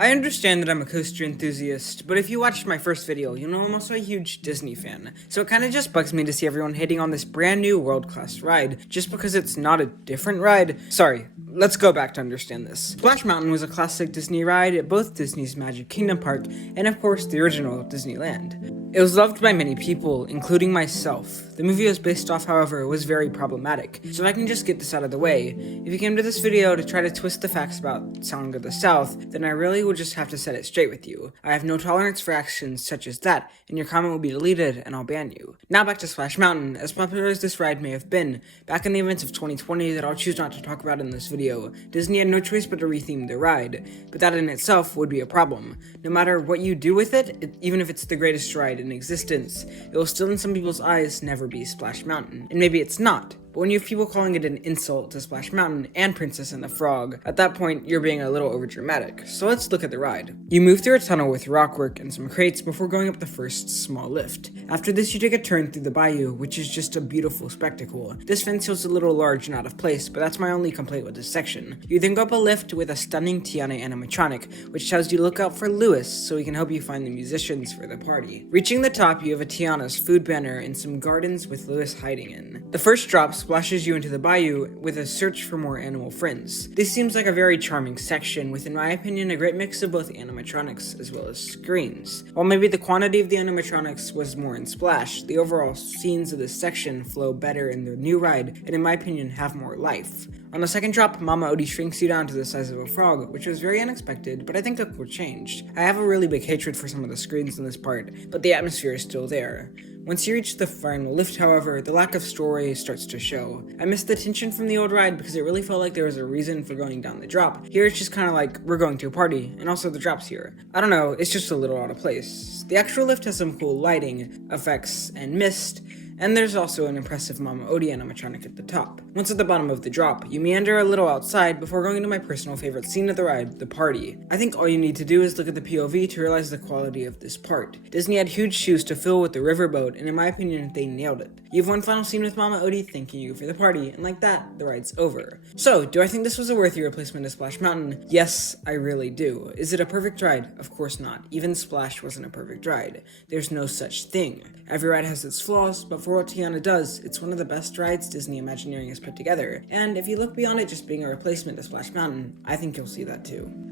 I understand that I'm a coaster enthusiast, but if you watched my first video, you'll know I'm also a huge Disney fan, so it kinda just bugs me to see everyone hating on this brand new world-class ride, just because it's not a different ride. Sorry, let's go back to understand this. Splash Mountain was a classic Disney ride at both Disney's Magic Kingdom Park and of course the original Disneyland. It was loved by many people, including myself. The movie it was based off, however, was very problematic, so if I can just get this out of the way, if you came to this video to try to twist the facts about Sound of the South, then I really will just have to set it straight with you. I have no tolerance for actions such as that, and your comment will be deleted and I'll ban you. Now back to Splash Mountain. As popular as this ride may have been, back in the events of 2020 that I'll choose not to talk about in this video, Disney had no choice but to retheme the ride, but that in itself would be a problem. No matter what you do with it, even if it's the greatest ride in existence, it will still in some people's eyes never be Splash Mountain. And maybe it's not, but when you have people calling it an insult to Splash Mountain and Princess and the Frog, at that point you're being a little overdramatic. So let's look at the ride. You move through a tunnel with rockwork and some crates before going up the first small lift. After this you take a turn through the Bayou, which is just a beautiful spectacle. This fence feels a little large and out of place, but that's my only complaint with this section. You then go up a lift with a stunning Tiana animatronic, which tells you to look out for Lewis so he can help you find the musicians for the party. Reaching the top, you have a Tiana's food banner and some gardens with Lewis hiding in. The first drop splashes you into the Bayou with a search for more animal friends. This seems like a very charming section with, in my opinion, a great mix of both animatronics as well as screens. While maybe the quantity of the animatronics was more in Splash, the overall scenes of this section flow better in the new ride and, in my opinion, have more life. On the second drop, Mama Odie shrinks you down to the size of a frog, which was very unexpected, but I think that will change. I have a really big hatred for some of the screens in this part, but the atmosphere is still there. Once you reach the final lift, however, the lack of story starts to show. I missed the tension from the old ride because it really felt like there was a reason for going down the drop. Here it's just kind of like, we're going to a party, and also the drop's here. I don't know, it's just a little out of place. The actual lift has some cool lighting, effects, and mist, and there's also an impressive Mama Odie animatronic at the top. Once at the bottom of the drop, you meander a little outside before going to my personal favorite scene of the ride, the party. I think all you need to do is look at the POV to realize the quality of this part. Disney had huge shoes to fill with the riverboat, and in my opinion, they nailed it. You have one final scene with Mama Odie thanking you for the party, and like that, the ride's over. So, do I think this was a worthy replacement of Splash Mountain? Yes, I really do. Is it a perfect ride? Of course not. Even Splash wasn't a perfect ride. There's no such thing. Every ride has its flaws, but for what Tiana does, it's one of the best rides Disney Imagineering has put together, and if you look beyond it just being a replacement to Splash Mountain, I think you'll see that too.